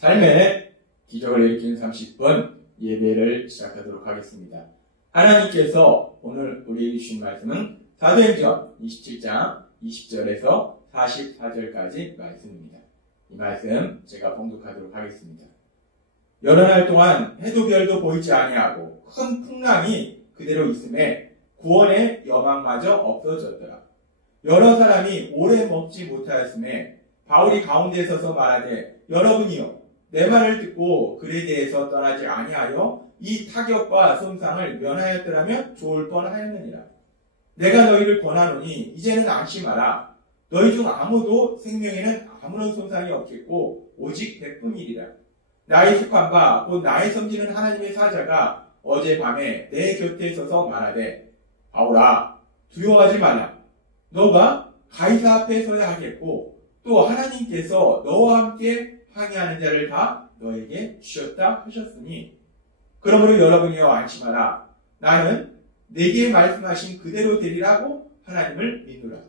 삶의 기적을 일으키는 30분 예배를 시작하도록 하겠습니다. 하나님께서 오늘 우리에게 주신 말씀은 사도행전 27장 20절에서 44절까지 말씀입니다. 이 말씀 제가 봉독하도록 하겠습니다. 여러 날 동안 해도 별도 보이지 아니하고 큰 풍랑이 그대로 있음에 구원의 여망마저 없어졌더라. 여러 사람이 오래 먹지 못하였음에 바울이 가운데 서서 말하되 여러분이요 내 말을 듣고 글에 대해서 떠나지 아니하여 이 타격과 손상을 면하였더라면 좋을 뻔하였느니라. 내가 너희를 권하노니 이제는 안심하라. 너희 중 아무도 생명에는 아무런 손상이 없겠고 오직 백분이리라. 나의 속한 바 곧 나의 섬기는 하나님의 사자가 어젯밤에 내 곁에 서서 말하되 바울아 두려워하지 말라. 너가 가이사 앞에 서야 하겠고 또 하나님께서 너와 함께 항의하는 자를 다 너에게 주셨다 하셨으니 그러므로 여러분이여 안심하라. 나는 내게 말씀하신 그대로 되리라고 하나님을 믿노라.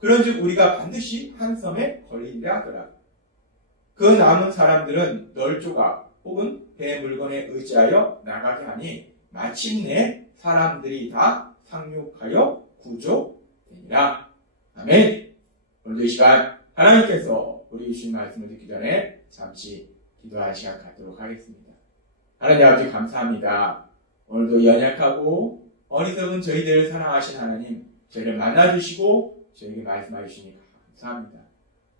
그런즉 우리가 반드시 한 섬에 걸리리라 하더라. 그 남은 사람들은 널조각 혹은 배 물건에 의지하여 나가게 하니 마침내 사람들이 다 상륙하여 구조되니라. 아멘. 오늘도 이 시간 하나님께서 우리 주신 말씀을 듣기 전에 잠시 기도할 시간 갖도록 하겠습니다. 하나님 아버지 감사합니다. 오늘도 연약하고 어리석은 저희들을 사랑하신 하나님, 저희를 만나주시고 저희에게 말씀해 주시니 감사합니다.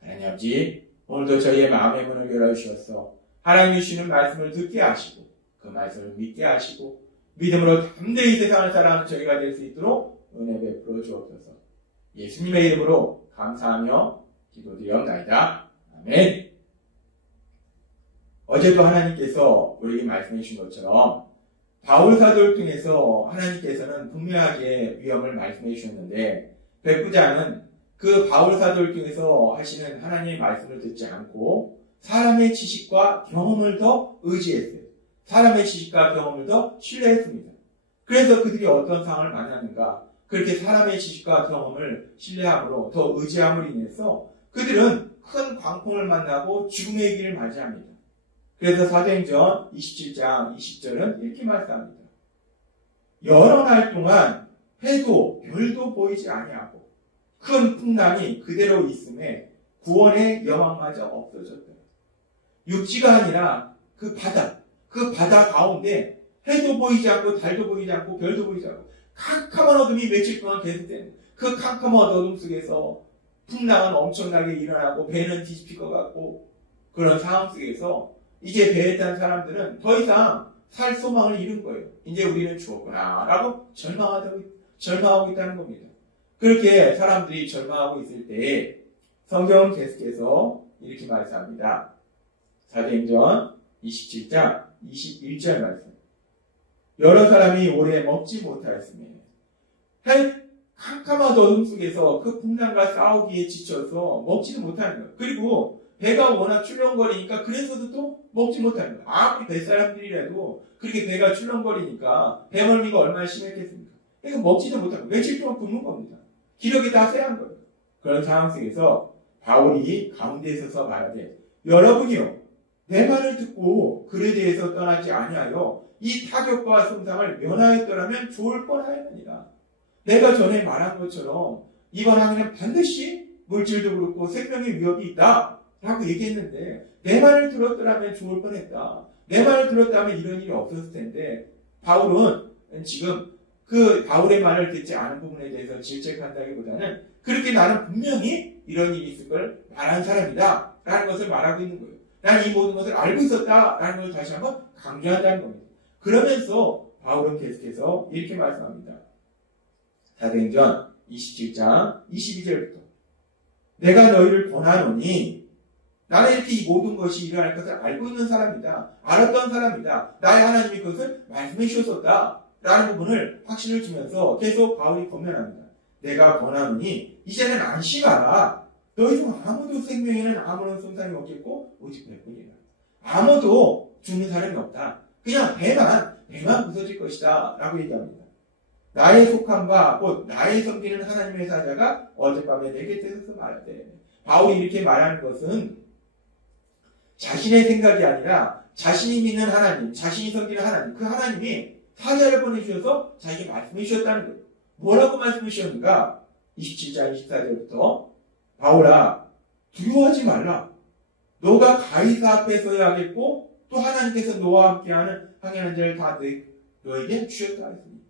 하나님 아버지, 오늘도 저희의 마음의 문을 열어주셔서 하나님이 주시는 말씀을 듣게 하시고 그 말씀을 믿게 하시고 믿음으로 담대히 세상을 살아가는 저희가 될 수 있도록 은혜 베풀어 주옵소서. 예수님의 이름으로 감사하며 기도드리옵나이다. 아멘. 어제도 하나님께서 우리에게 말씀해 주신 것처럼 바울 사도를 통해서 하나님께서는 분명하게 위험을 말씀해 주셨는데 백부장은 그 바울 사도를 통해서 하시는 하나님의 말씀을 듣지 않고 사람의 지식과 경험을 더 의지했어요. 사람의 지식과 경험을 더 신뢰했습니다. 그래서 그들이 어떤 상황을 만났는가? 그렇게 사람의 지식과 경험을 신뢰함으로 더 의지함으로 인해서 그들은 큰 광풍을 만나고 죽음의 길을 맞이합니다. 그래서 사도행전 27장 20절은 이렇게 말씀합니다. 여러 날 동안 해도 별도 보이지 아니하고 큰 풍랑이 그대로 있음에 구원의 여망마저 없어졌다. 육지가 아니라 그 바다 가운데 해도 보이지 않고 달도 보이지 않고 별도 보이지 않고 캄캄한 어둠이 며칠 동안 계속되는 그 캄캄한 어둠 속에서 풍랑은 엄청나게 일어나고 배는 뒤집힐 것 같고 그런 상황 속에서 이제 배에 탄 사람들은 더 이상 살 소망을 잃은 거예요. 이제 우리는 죽었구나 라고 절망하고 있다는 겁니다. 그렇게 사람들이 절망하고 있을 때에 성경은 계속해서 이렇게 말씀합니다. 사도행전 27장 21절 말씀. 여러 사람이 오래 먹지 못하였으며 캄캄한 어둠 속에서 그 풍랑과 싸우기에 지쳐서 먹지도 못하는 거예요. 그리고 배가 워낙 출렁거리니까 그래서도 또 먹지 못하는 거예요. 아무리 뱃사람들이라도 그렇게 배가 출렁거리니까 배멀미가 얼마나 심했겠습니까? 그러니까 먹지도 못하고 며칠 동안 굶는 겁니다. 기력이 다 쇠한 거예요. 그런 상황 속에서 바울이 가운데 서서 말하되 여러분이요 내 말을 듣고 글에 대해서 떠나지 아니하여 이 타격과 손상을 면하였더라면 좋을 뻔하였느니라. 내가 전에 말한 것처럼 이번 항해는 반드시 물질도 그렇고 생명의 위협이 있다 라고 얘기했는데 내 말을 들었더라면 좋을 뻔했다. 내 말을 들었다면 이런 일이 없었을 텐데 바울은 지금 그 바울의 말을 듣지 않은 부분에 대해서 질책한다기보다는 그렇게 나는 분명히 이런 일이 있을 걸 말한 사람이다 라는 것을 말하고 있는 거예요. 난 이 모든 것을 알고 있었다 라는 것을 다시 한번 강조한다는 겁니다. 그러면서 바울은 계속해서 이렇게 말씀합니다. 사도행전 27장 22절부터 내가 너희를 권하노니 나는 이렇게 이 모든 것이 일어날 것을 알고 있는 사람이다. 알았던 사람이다. 나의 하나님이 그것을 말씀해 주셨었다. 라는 부분을 확신을 주면서 계속 바울이 권면합니다. 내가 권하노니 이제는 안심하라. 너희 중 아무도 생명에는 아무런 손상이 없겠고 오직 백분이라. 아무도 죽는 사람이 없다. 그냥 배만 부서질 것이다. 라고 얘기합니다. 나의 속한 바 곧 나의 섬기는 하나님의 사자가 어젯밤에 내 곁에 서서 말하되 바울이 이렇게 말하는 것은 자신의 생각이 아니라 자신이 믿는 하나님, 자신이 섬기는 하나님, 그 하나님이 사자를 보내주셔서 자기에게 말씀해 주셨다는 거예요. 뭐라고 말씀해 주셨는가? 27장 24절부터 바울아 두려워하지 말라. 너가 가이사 앞에 서야 하겠고 또 하나님께서 너와 함께하는 항해하는 자를 다 너에게 주셨다 했습니다.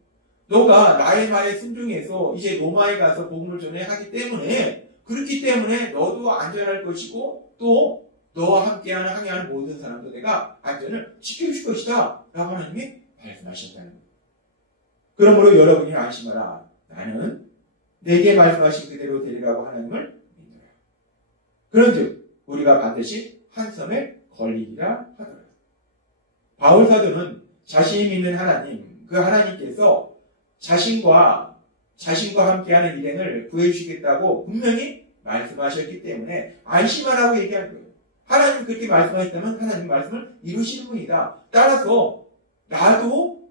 너가 나의 말에 순종해서 이제 로마에 가서 복음을 전해야 하기 때문에 그렇기 때문에 너도 안전할 것이고 또 너와 함께하는 항해하는 모든 사람도 내가 안전을 지켜줄 것이다 라고 하나님이 말씀하셨다는 거예요. 그러므로 여러분이 안심하라. 나는 내게 말씀하신 그대로 되리라고 하나님을 믿노라. 그런즉 우리가 반드시 한 섬에 걸리리라 하더라. 바울 사도는 자신이 믿는 하나님, 그 하나님께서 자신과 함께하는 일행을 구해주시겠다고 분명히 말씀하셨기 때문에 안심하라고 얘기한 거예요. 하나님 그렇게 말씀하셨다면 하나님 말씀을 이루시는 분이다. 따라서 나도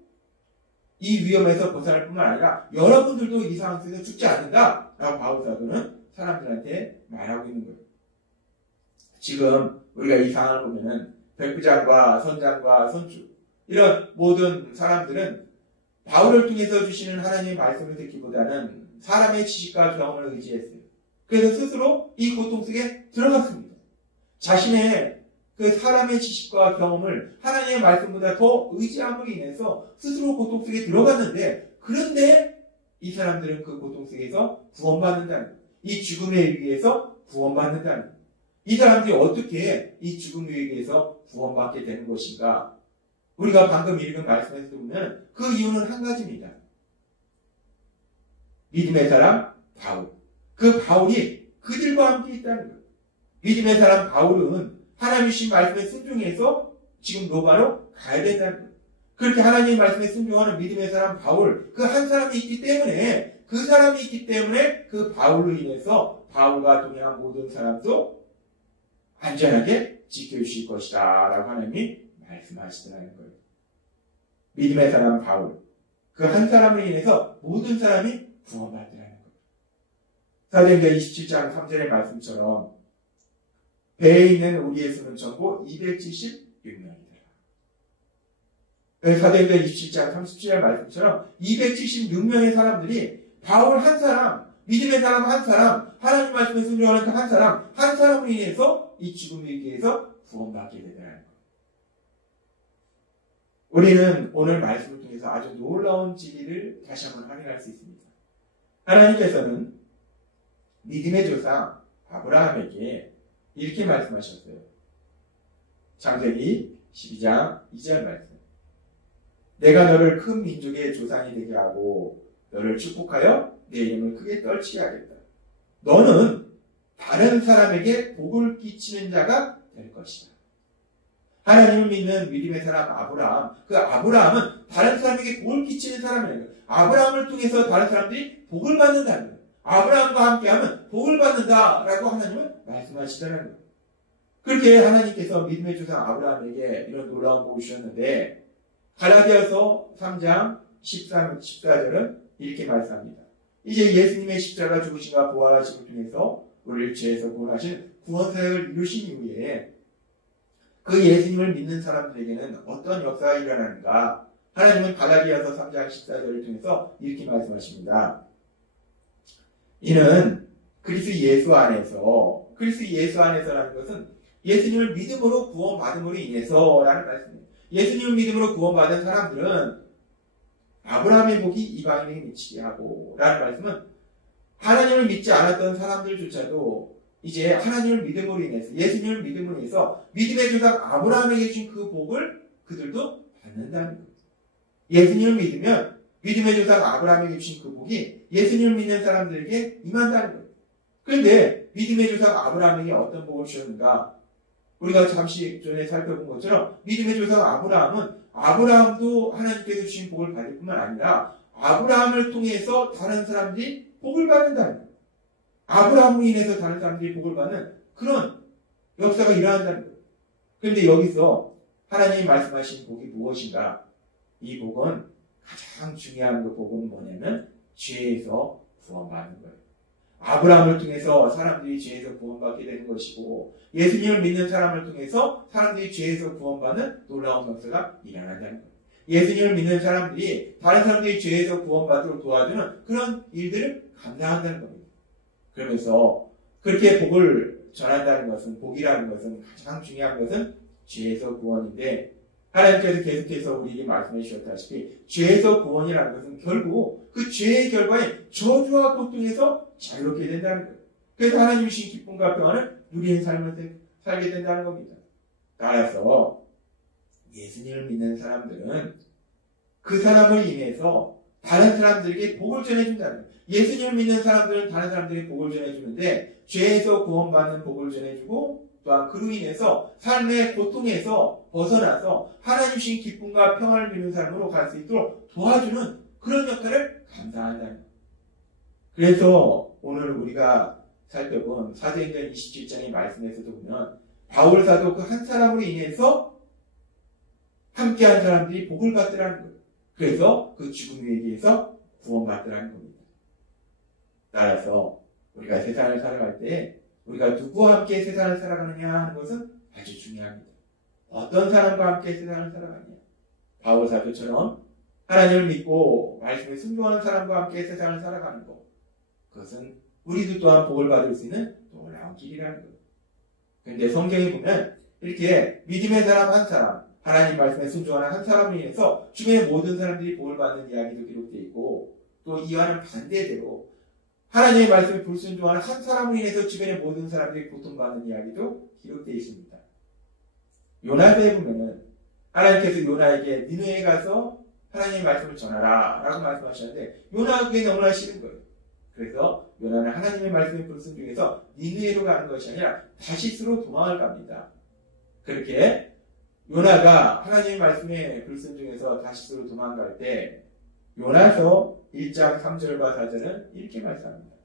이 위험에서 벗어날 뿐만 아니라 여러분들도 이 상황 속에서 죽지 않는다 라고 바울 사도는 사람들한테 말하고 있는 거예요. 지금 우리가 이 상황을 보면은 백부장과 선장과 선주 이런 모든 사람들은 바울을 통해서 주시는 하나님의 말씀을 듣기보다는 사람의 지식과 경험을 의지했어요. 그래서 스스로 이 고통 속에 들어갔습니다. 자신의 그 사람의 지식과 경험을 하나님의 말씀보다 더 의지함으로 인해서 스스로 고통 속에 들어갔는데 그런데 이 사람들은 그 고통 속에서 구원받는다는 거예요. 이 죽음의 위기에서 구원받는다는 거예요. 이 사람들이 어떻게 이 죽음의 위기에서 구원받게 되는 것인가? 우리가 방금 읽은 말씀에서 보면 그 이유는 한 가지입니다. 믿음의 사람 바울. 그 바울이 그들과 함께 있다는 거예요. 믿음의 사람 바울은 하나님 주신 말씀에 순종해서 지금 로마로 가야 된다는 거예요. 그렇게 하나님의 말씀에 순종하는 믿음의 사람 바울, 그 한 사람이 있기 때문에 그 바울로 인해서 바울과 동행한 모든 사람도 안전하게 지켜주실 것이다 라고 하나님이 말씀하시더라는 거예요. 믿음의 사람 바울, 그 한 사람으로 인해서 모든 사람이 구원받더라는 거예요. 사도행전 27장 3절의 말씀처럼 배에 있는 우리의 수는 전부 276명이더라. 사도행전 27장 37절 말씀처럼 276명의 사람들이 바울 한 사람, 믿음의 사람 한 사람, 하나님 말씀에 순종하는 그 한 사람으로 인해서 이 죽음의 위기에서 구원받게 되더라는 거예요. 우리는 오늘 말씀을 통해서 아주 놀라운 진리를 다시 한번 확인할 수 있습니다. 하나님께서는 믿음의 조상 아브라함에게 이렇게 말씀하셨어요. 창세기 12장 2절 말씀. 내가 너를 큰 민족의 조상이 되게 하고 너를 축복하여 내 이름을 크게 떨치게 하겠다. 너는 다른 사람에게 복을 끼치는 자가 될 것이다. 하나님을 믿는 믿음의 사람 아브라함, 그 아브라함은 다른 사람에게 복을 끼치는 사람이라는 거예요. 아브라함을 통해서 다른 사람들이 복을 받는다는 거예요. 아브라함과 함께하면 복을 받는다라고 하나님은 말씀하시다는 거예요. 그렇게 하나님께서 믿음의 조상 아브라함에게 이런 놀라운 복을 주셨는데 갈라디아서 3장 14절은 이렇게 말씀합니다. 이제 예수님의 십자가 죽으심과 부활하심을 통해서 우리를 죄에서 구원하신 구원사역을 이루신 이후에 그 예수님을 믿는 사람들에게는 어떤 역사가 일어나는가? 하나님은 갈라디아서 3장 14절을 통해서 이렇게 말씀하십니다. 이는 그리스도 예수 안에서라는 것은 예수님을 믿음으로 구원받음으로 인해서라는 말씀입니다. 예수님을 믿음으로 구원받은 사람들은 아브라함의 복이 이방인에게 미치게 하고 라는 말씀은 하나님을 믿지 않았던 사람들조차도 이제 하나님을 믿음으로 인해서 예수님을 믿음으로 인해서 믿음의 조상 아브라함에게 주신 그 복을 그들도 받는다는 거예요. 예수님을 믿으면 믿음의 조상 아브라함에게 주신 그 복이 예수님을 믿는 사람들에게 임한다는 거예요. 그런데 믿음의 조상 아브라함에게 어떤 복을 주셨는가? 우리가 잠시 전에 살펴본 것처럼 믿음의 조상 아브라함도 하나님께서 주신 복을 받을 뿐만 아니라 아브라함을 통해서 다른 사람들이 복을 받는다는 거예요. 아브라함으로 인해서 다른 사람들이 복을 받는 그런 역사가 일어난다는 거예요. 그런데 여기서 하나님이 말씀하신 복이 무엇인가? 이 복은 가장 중요한 그 복은 뭐냐면 죄에서 구원받는 거예요. 아브라함을 통해서 사람들이 죄에서 구원받게 되는 것이고 예수님을 믿는 사람을 통해서 사람들이 죄에서 구원받는 놀라운 역사가 일어난다는 거예요. 예수님을 믿는 사람들이 다른 사람들이 죄에서 구원받도록 도와주는 그런 일들을 감당한다는 겁니다. 그러면서 그렇게 복을 전한다는 것은, 복이라는 것은 가장 중요한 것은 죄에서 구원인데, 하나님께서 계속해서 우리에게 말씀해 주셨다시피 죄에서 구원이라는 것은 결국 그 죄의 결과에 저주와 고통에서 자유롭게 된다는 거예요. 그래서 하나님 주신 기쁨과 평안을 누리는 삶을 살게 된다는 겁니다. 따라서 예수님을 믿는 사람들은 그 사람을 인해서 다른 사람들에게 복을 전해준다는 거예요. 예수님을 믿는 사람들은 다른 사람들에게 복을 전해주는데 죄에서 구원받는 복을 전해주고 또한 그로 인해서 삶의 고통에서 벗어나서 하나님 주신 기쁨과 평안을 누리는 삶으로 갈 수 있도록 도와주는 그런 역할을 감당한다는 거예요. 그래서 오늘 우리가 살펴본 사도행전 27장의 말씀에서도 보면 바울 사도 그 한 사람으로 인해서 함께한 사람들이 복을 받더라는 거예요. 그래서 그 죽음에 의해서 구원받더라는 겁니다. 따라서 우리가 세상을 살아갈 때 우리가 누구와 함께 세상을 살아가느냐 하는 것은 아주 중요합니다. 어떤 사람과 함께 세상을 살아가느냐. 바울 사도처럼 하나님을 믿고 말씀에 순종하는 사람과 함께 세상을 살아가는 것. 그것은 우리도 또한 복을 받을 수 있는 놀라운 길이라는 거예요. 그런데 성경에 보면 이렇게 믿음의 사람 한 사람, 하나님 말씀에 순종하는 한 사람을 인해서 주변의 모든 사람들이 복을 받는 이야기도 기록되어 있고, 또 이와는 반대대로 하나님의 말씀에 불순종하는 한 사람으로 인해서 주변의 모든 사람들이 고통받는 이야기도 기록되어 있습니다. 요나서에 보면은 하나님께서 요나에게 니느웨에 가서 하나님의 말씀을 전하라 라고 말씀하셨는데 요나가 그게 너무나 싫은 거예요. 그래서 요나는 하나님의 말씀에 불순종해서 니느웨로 가는 것이 아니라 다시스로 도망을 갑니다. 그렇게 요나가 하나님의 말씀에 불순종해서 다시스로 도망갈 때 요나서 1장 3절과 4절은 이렇게 말씀합니다.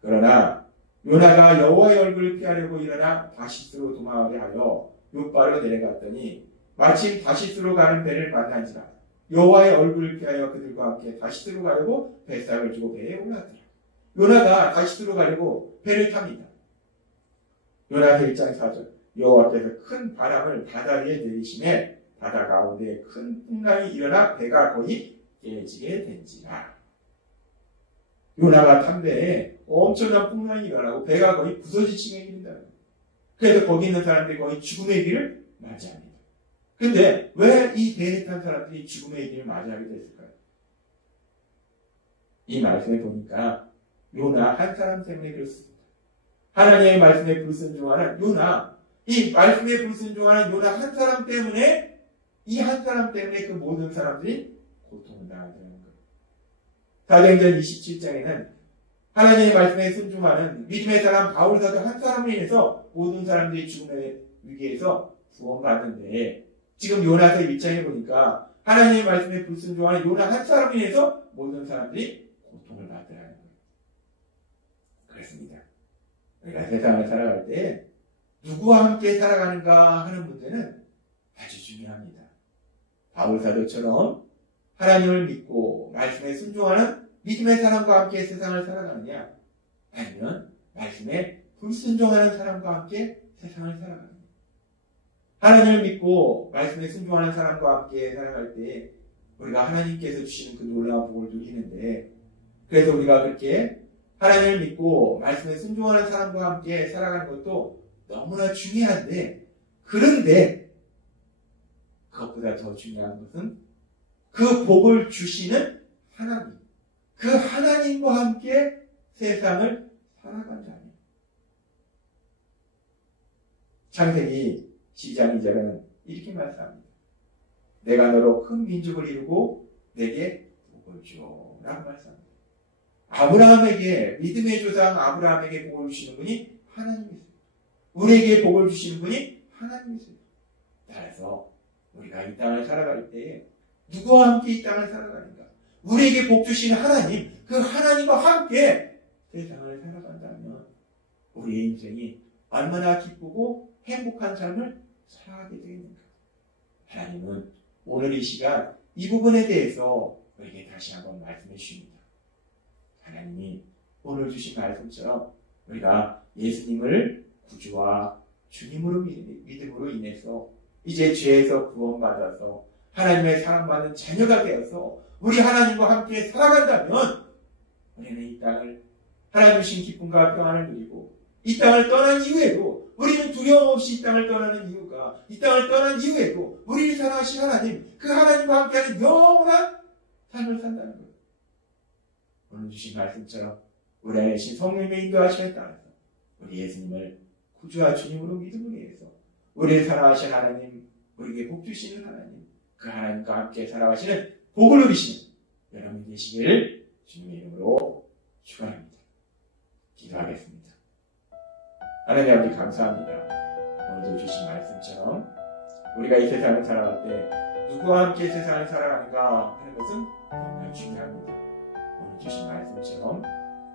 그러나 요나가 여호와의 얼굴을 피하려고 일어나 다시스로 도망하게 하여 욥바로 내려갔더니 마침 다시스로 가는 배를 만난지라 여호와의 얼굴을 피하여 그들과 함께 다시스로 가려고 뱃삭을 주고 배에 올랐더라. 요나가 다시스로 가려고 배를 탑니다. 요나서 1장 4절 여호와께서 큰 바람을 바다 위에 내리시매 바다 가운데 큰 풍랑이 일어나 배가 거의 깨지게 된지라. 요나가 탄 배에 엄청난 풍랑이 일어나고 배가 거의 부서지게 된다. 그래서 거기 있는 사람들이 거의 죽음의 길을 맞이합니다. 근데 왜 이 배에 탄 사람들이 죽음의 길을 맞이하게 됐을까요? 이 말씀에 보니까 요나 한 사람 때문에 그렇습니다. 하나님의 말씀에 불순종하는 요나, 이 말씀에 불순종하는 요나 한 사람 때문에 이 한 사람 때문에 그 모든 사람들이 고통을 당하게 되는 거예요. 사도행전 27장에는 하나님의 말씀에 순종하는 믿음의 사람 바울 사도 한 사람으로 인해서 모든 사람들이 죽음의 위기에서 구원받는데 지금 요나서 1장에 보니까 하나님의 말씀에 불순종하는 요나 한 사람으로 인해서 모든 사람들이 고통을 받더라는 거예요. 그렇습니다. 우리가 세상을 살아갈 때 누구와 함께 살아가는가 하는 문제는 아주 중요합니다. 바울 사도처럼 하나님을 믿고 말씀에 순종하는 믿음의 사람과 함께 세상을 살아가느냐, 아니면 말씀에 불순종하는 사람과 함께 세상을 살아가느냐. 하나님을 믿고 말씀에 순종하는 사람과 함께 살아갈 때 우리가 하나님께서 주시는 그 놀라운 복을 누리는데, 그래서 우리가 그렇게 하나님을 믿고 말씀에 순종하는 사람과 함께 살아가는 것도 너무나 중요한데, 그런데 그것보다 더 중요한 것은 그 복을 주시는 하나님, 그 하나님과 함께 세상을 살아간다는. 창세기 12장 2절은 이렇게 말씀합니다. 내가 너로 큰 민족을 이루고 내게 복을 주오 라고 말씀합니다. 아브라함에게, 믿음의 조상 아브라함에게 복을 주시는 분이 하나님이세요. 우리에게 복을 주시는 분이 하나님이세요. 따라서 우리가 이 땅을 살아갈 때 누구와 함께 이 땅을 살아가는가? 우리에게 복 주시는 하나님, 그 하나님과 함께 세상을 살아간다면 우리의 인생이 얼마나 기쁘고 행복한 삶을 살아가게 되겠는가? 하나님은 오늘 이 시간 이 부분에 대해서 우리에게 다시 한번 말씀해 주십니다. 하나님이 오늘 주신 말씀처럼 우리가 예수님을 구주와 주님으로 믿음으로 인해서 이제 죄에서 구원받아서 하나님의 사랑받는 자녀가 되어서 우리 하나님과 함께 살아간다면 우리는 이 땅을 하나님 주신 기쁨과 평안을 누리고 이 땅을 떠난 이후에도 우리는 두려움 없이 이 땅을 떠나는 이유가 이 땅을 떠난 이후에도 우리를 사랑하신 하나님 그 하나님과 함께하는 영원한 삶을 산다는 거예요. 오늘 주신 말씀처럼 우리 안에 계신 성령님의 인도하심에 따라서 우리 예수님을 구주와 주님으로 믿음으로 해서 우리를 사랑하신 하나님 우리에게 복 주시는 하나님 그 하나님과 함께 살아가시는 복을 누리시는 여러분 되시기를 주님의 이름으로 축원합니다. 기도하겠습니다. 하나님 아버지 감사합니다. 오늘도 주신 말씀처럼 우리가 이 세상을 살아갈 때 누구와 함께 세상을 살아가는가 하는 것은 정말 중요합니다. 오늘 주신 말씀처럼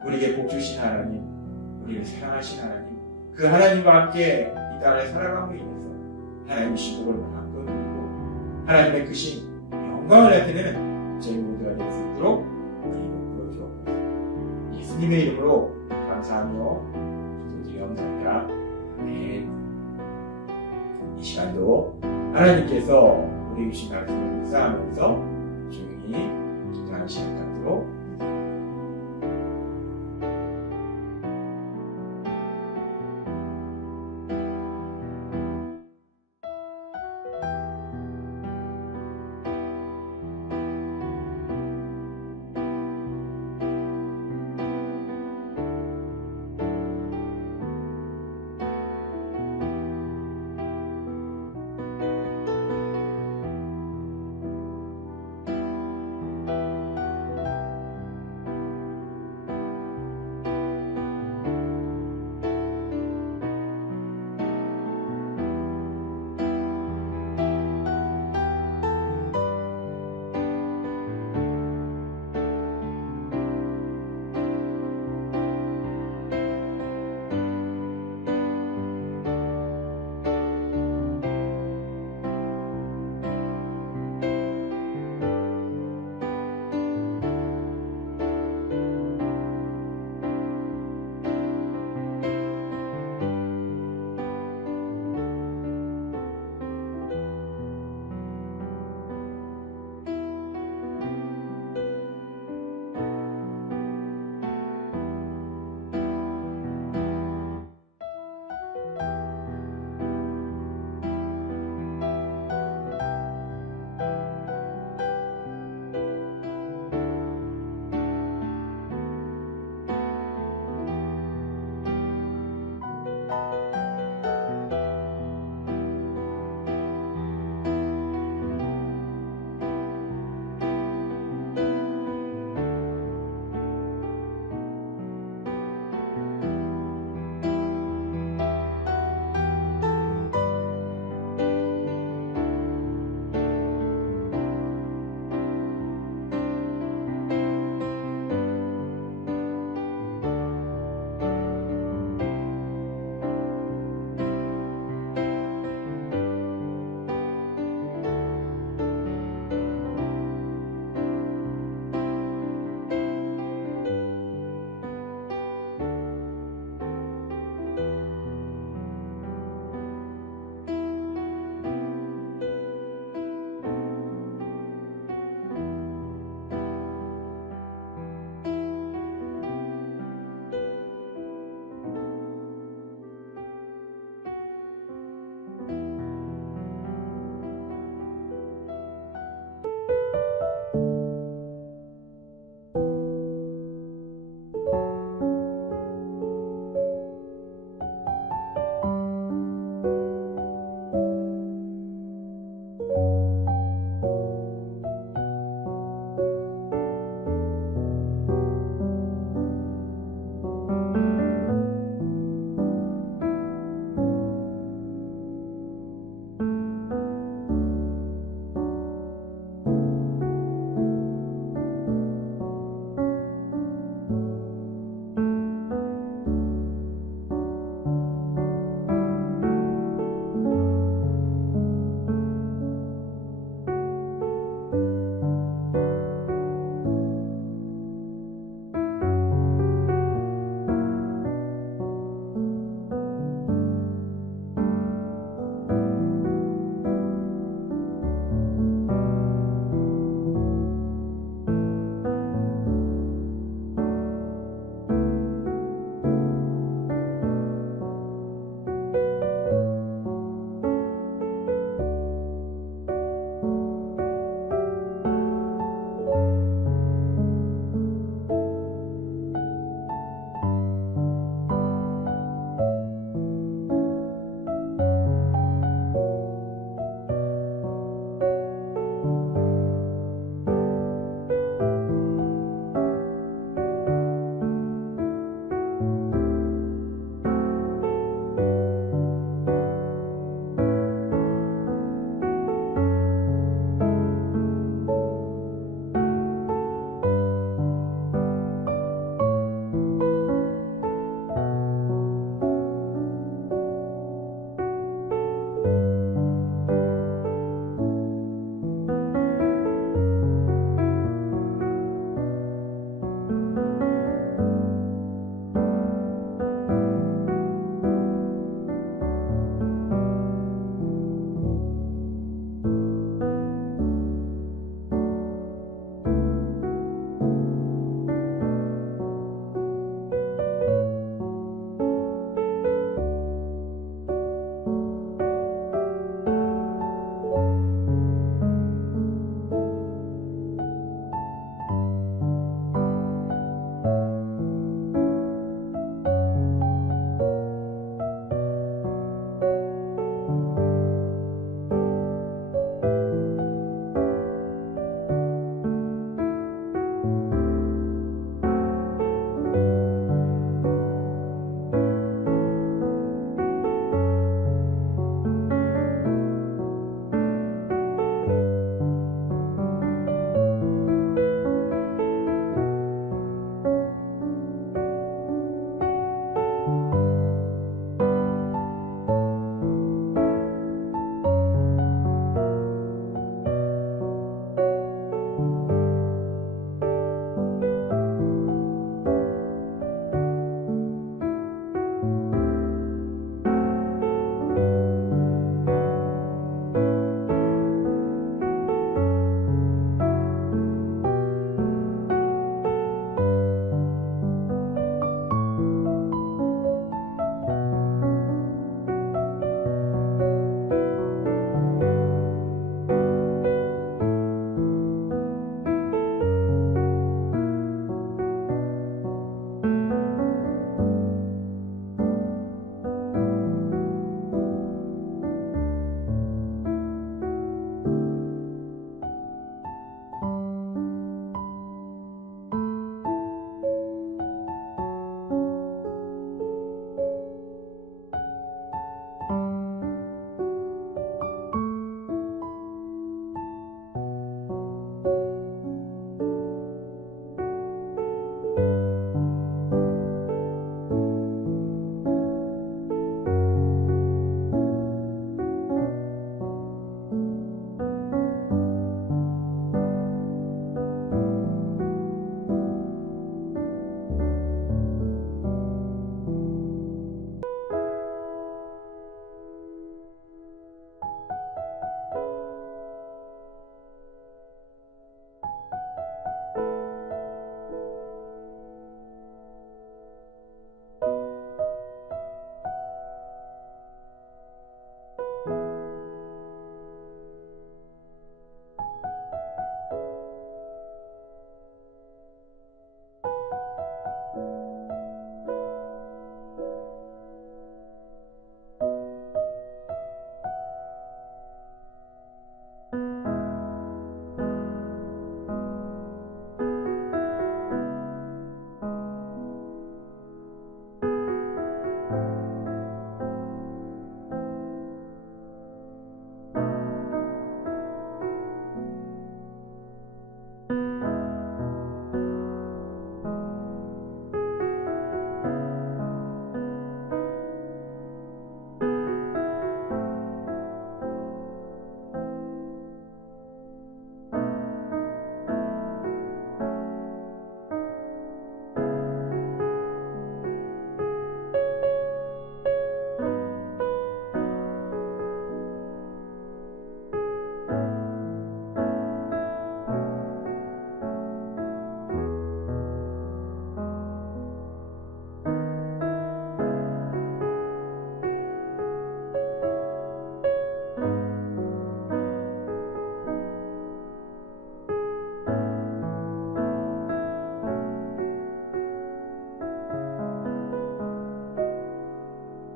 우리에게 복 주신 하나님 우리를 사랑하신 하나님 그 하나님과 함께 이 땅을 살아감으로 인해서 하나님의 신복을 마음껏 누리고 하나님의 크신 영광을 나타내는 저희 모두가 될 수 있도록 우리 이름으로 주옵소서. 예수님의 이름으로 감사하며 기도드리옵나이다. 아멘. 이 시간도 하나님께서 우리 주신 말씀을 묵상하면서 조용히 기도하는 시간 갖도록